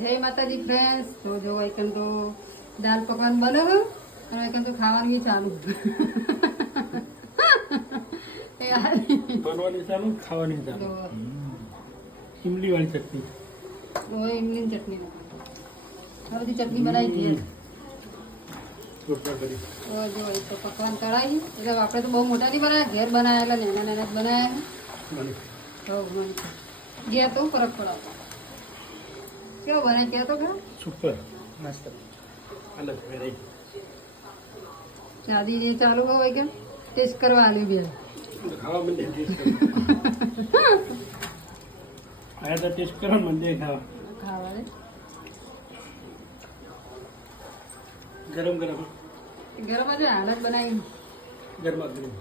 જય માતાજી ફ્રેન્ડ્સ. તો જો વૈકન તો દાલ પકવાન બને અને વૈકન તો ખાવાનું બી ચાલુ બનવાની ચાલુ ખાવાની ચાલુ. ઇમલી વાળી ચટણી. ઇમલીની ચટણી આ બધી ચટણી બનાવી ઘેર. રોટલા કરી. તો જો એ તો પકવાન કરાવી એટલે આપણે તો બહુ મોટા નહીં બનાવ્યા, ઘેર બનાવ્યા એટલે નાના નાના જ બનાવ્યા. બની. ઘેર તો ફરક પડાવતા કેવું બને ક્યાં તો ખરા સુપર મસ્ત અલગ વેરાયટી. દાદી જે ચાલુ હોય કે ટેસ્ટ કરવા આલી બે ખાવા મંડે ટેસ્ટ કરો. આયા તો ટેસ્ટ કરો ને મંડે ખાવા. ખાવા રે ગરમ ગરમ ગરમ જ હાલત બનાવી ગરમા ગરમ.